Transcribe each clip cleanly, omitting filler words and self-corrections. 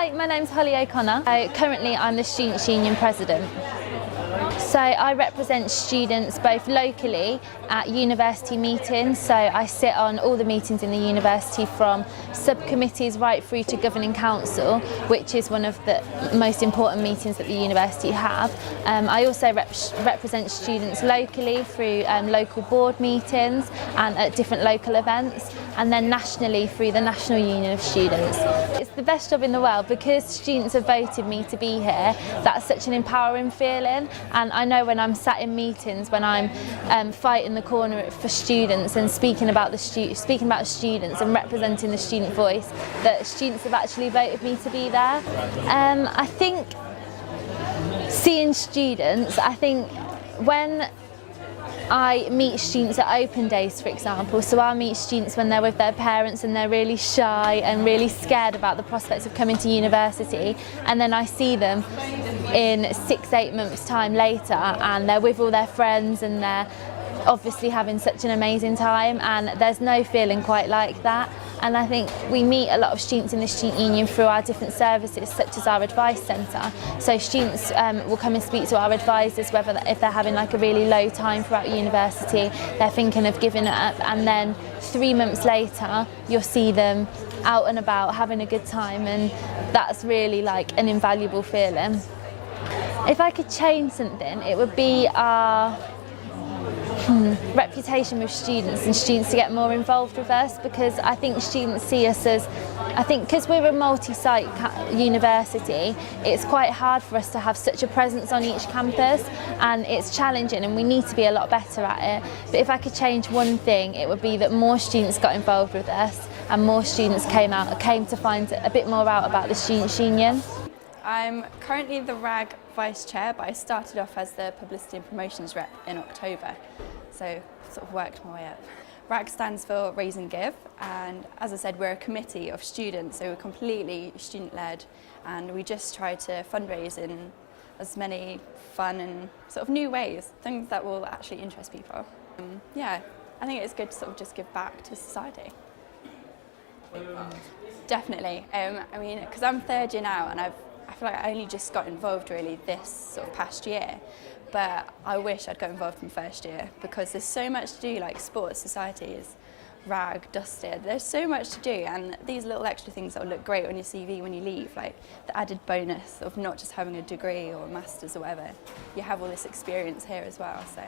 Hi, my name's Holly O'Connor. Currently I'm the Students' Union President. So I represent students both locally at university meetings, so I sit on all the meetings in the university from subcommittees right through to Governing Council, which is one of the most important meetings that the university have. I also represent students locally through local board meetings and at different local events, and then nationally through the National Union of Students. It's the best job in the world because students have voted me to be here. That's such an empowering feeling, and I know when I'm sat in meetings, when I'm fighting the corner for students and speaking about students and representing the student voice, that students have actually voted me to be there. I think seeing students, when I meet students at open days, for example, so I'll meet students when they're with their parents and they're really shy and really scared about the prospects of coming to university, and then I see them in 6-8 months' time later and they're with all their friends and they're obviously having such an amazing time, and there's no feeling quite like that. And I think we meet a lot of students in the Student Union through our different services, such as our advice centre. So students will come and speak to our advisors if they're having like a really low time throughout university, they're thinking of giving it up, and then 3 months later you'll see them out and about having a good time, and that's really like an invaluable feeling. If I could change something, it would be our reputation with students, and students to get more involved with us, because I think students see us as, because we're a multi-site university, it's quite hard for us to have such a presence on each campus, and it's challenging and we need to be a lot better at it. But if I could change one thing, it would be that more students got involved with us and more students came to find a bit more out about the Students' Union. I'm currently the RAG Vice Chair, but I started off as the Publicity and Promotions Rep in October, so sort of worked my way up. RAG stands for Raise and Give, and as I said, we're a committee of students, so we're completely student-led, and we just try to fundraise in as many fun and sort of new ways, things that will actually interest people. Yeah, I think it's good to sort of just give back to society. Definitely. I mean, because I'm third year now, and I feel like I only just got involved really this sort of past year, but I wish I'd got involved from first year, because there's so much to do, like sports, societies, RAG, Dusted, there's so much to do, and these little extra things that will look great on your CV when you leave, like the added bonus of not just having a degree or a master's or whatever, you have all this experience here as well, so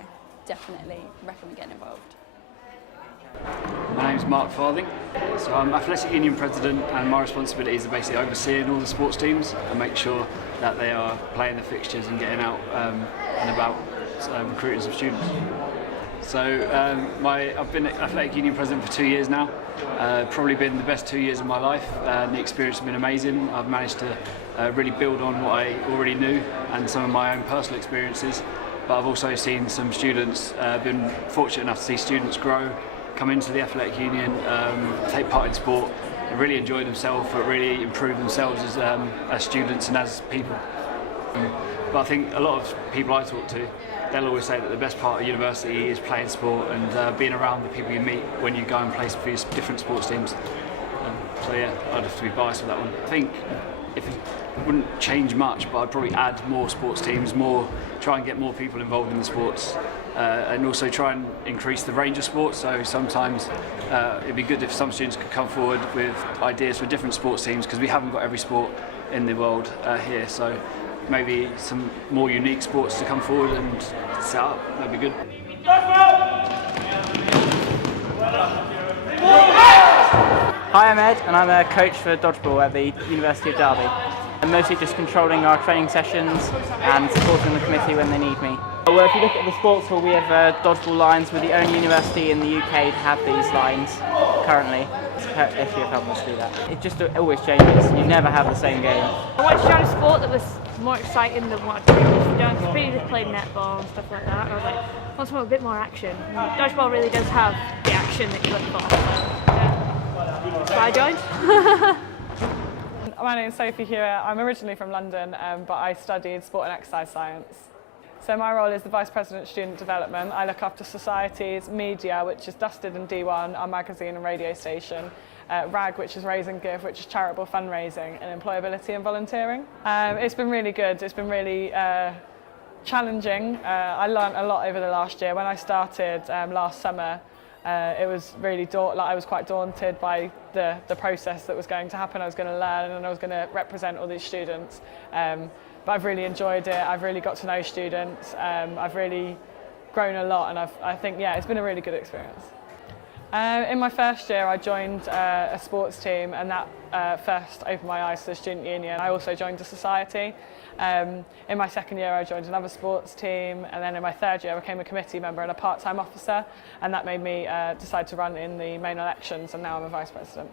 definitely recommend getting involved. My name is Mark Farthing, so I'm Athletic Union President, and my responsibilities are basically overseeing all the sports teams and make sure that they are playing the fixtures and getting out and about recruiting some students. So I've been Athletic Union President for 2 years now, probably been the best 2 years of my life, and the experience has been amazing. I've managed to really build on what I already knew and some of my own personal experiences, but I've also seen some students, been fortunate enough to see students grow, come into the Athletic Union, take part in sport, and really enjoy themselves, but really improve themselves as students and as people. But I think a lot of people I talk to, they'll always say that the best part of university is playing sport and being around the people you meet when you go and play for these different sports teams. So yeah, I'd have to be biased with that one. I think it wouldn't change much, but I'd probably add more sports teams, try and get more people involved in the sports, and also try and increase the range of sports. So sometimes it'd be good if some students could come forward with ideas for different sports teams, because we haven't got every sport in the world here. So maybe some more unique sports to come forward and set up, that'd be good. Hi, I'm Ed, and I'm a coach for dodgeball at the University of Derby. I'm mostly just controlling our training sessions and supporting the committee when they need me. Well, if you look at the sports hall, we have dodgeball lines. We're the only university in the UK to have these lines currently. If you help us do that. It just always changes. You never have the same game. I wanted to try a sport that was more exciting than what I'd previously done. I've previously played netball and stuff like that. And I was like, I want something a bit more action. And dodgeball really does have the action that you look for. So, yeah. So I joined. My name is Sophie Hewitt. I'm originally from London, but I studied sport and exercise science. So my role is the Vice President of Student Development. I look after societies, media, which is Dusted and D1, our magazine and radio station, RAG, which is Raise and Give, which is charitable fundraising, and employability and volunteering. It's been really good. It's been really challenging. I learned a lot over the last year. When I started last summer, it was really I was quite daunted by the process that was going to happen. I was going to learn and I was going to represent all these students. But I've really enjoyed it. I've really got to know students. I've really grown a lot, and I think, yeah, it's been a really good experience. In my first year, I joined a sports team, and that first opened my eyes to the student union. I also joined a society. In my second year, I joined another sports team, and then in my third year, I became a committee member and a part-time officer, and that made me decide to run in the main elections, and now I'm a vice president.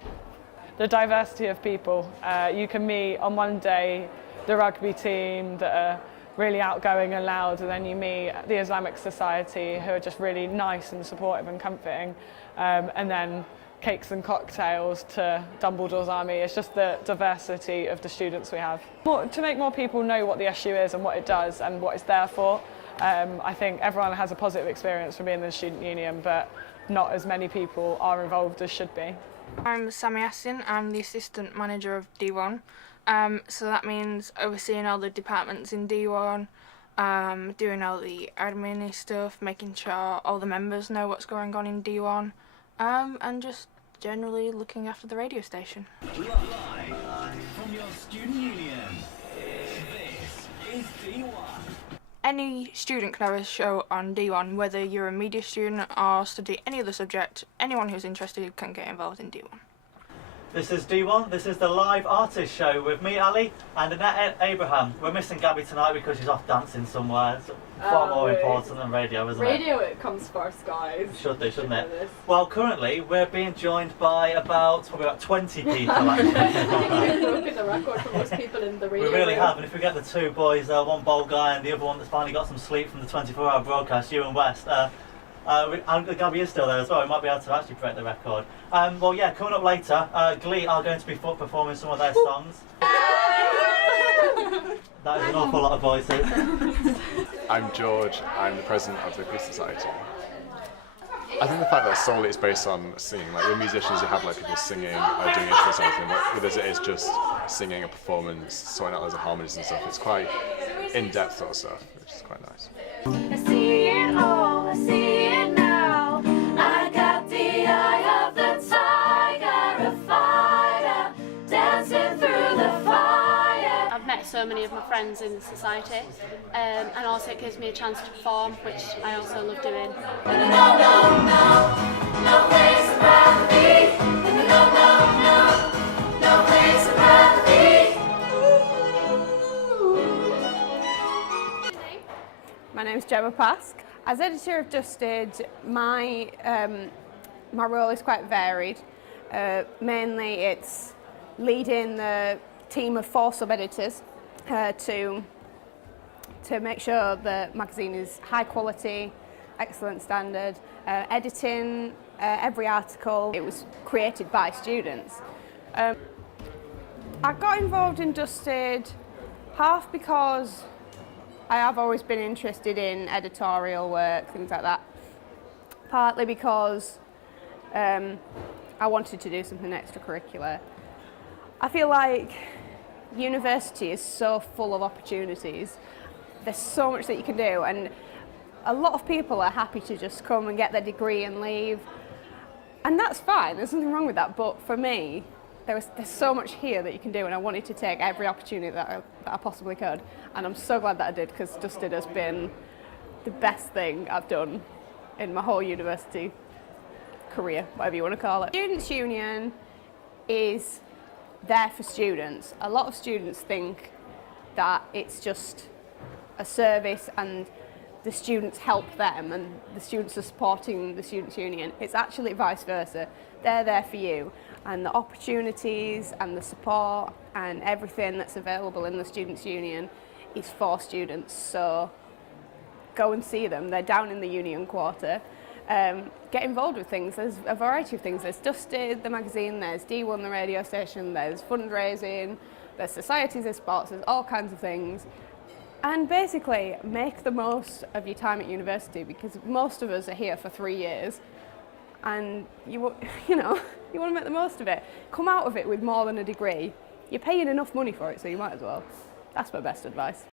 The diversity of people. You can meet on one day the rugby team that are really outgoing and loud, and then you meet the Islamic Society who are just really nice and supportive and comforting, and then cakes and cocktails to Dumbledore's Army. It's just the diversity of the students we have. To make more people know what the SU is and what it does and what it's there for, I think everyone has a positive experience from being in the student union, but not as many people are involved as should be. I'm Sammy Astin. I'm the assistant manager of D1. So that means overseeing all the departments in D1, doing all the admin stuff, making sure all the members know what's going on in D1, and just generally looking after the radio station. Live from your student union, this is D1. Any student can have a show on D1, whether you're a media student or study any other subject. Anyone who's interested can get involved in D1. This is D1, this is the live artist show with me, Ali, and Annette Abraham. We're missing Gabby tonight because she's off dancing somewhere. It's far more important than radio, isn't it? Radio, it comes first, guys. Should do, shouldn't it? Well, currently we're being joined by probably about 20 people actually. I think we've broken the record for most people in the radio. We really have, and if we get the two boys, one bald guy and the other one that's finally got some sleep from the 24-hour broadcast, you and West, Gabby is still there as well, we might be able to actually break the record. Well, yeah, coming up later, Glee are going to be performing some of their songs. That is an awful lot of voices. I'm George, I'm the president of the Glee Society. I think the fact that solely it's based on singing, like with musicians you have like people singing or doing intros or something, but with us it is just singing a performance, sorting out loads of harmonies and stuff. It's quite in-depth sort of stuff, which is quite nice. I see it all, I see it now. I got the eye of the tiger, a fighter, dancing through the fire. I've met so many of my friends in the society, and also it gives me a chance to perform, which I also love doing. No, no, no, no place to rather be. No, no, no, no place to rather be. My name's Gemma Pask. As editor of Dusted, my role is quite varied. Mainly it's leading the team of 4 sub-editors to make sure the magazine is high quality, excellent standard, editing every article. It was created by students. I got involved in Dusted half because I have always been interested in editorial work, things like that. Partly because I wanted to do something extracurricular. I feel like university is so full of opportunities. There's so much that you can do, and a lot of people are happy to just come and get their degree and leave. And that's fine, there's nothing wrong with that, but for me, there's so much here that you can do, and I wanted to take every opportunity that I possibly could. And I'm so glad that I did, because Dusted has been the best thing I've done in my whole university career, whatever you want to call it. Students' Union is there for students. A lot of students think that it's just a service and the students help them and the students are supporting the Students' Union. It's actually vice versa. They're there for you, and the opportunities and the support and everything that's available in the Students' Union is for students. So go and see them. They're down in the Union Quarter. Get involved with things. There's a variety of things. There's Dusted, the magazine, there's D1, the radio station, there's fundraising, there's societies, there's sports, there's all kinds of things. And basically make the most of your time at university, because most of us are here for 3 years, and you know, You want to make the most of it. Come out of it with more than a degree. You're paying enough money for it, so you might as well. That's my best advice.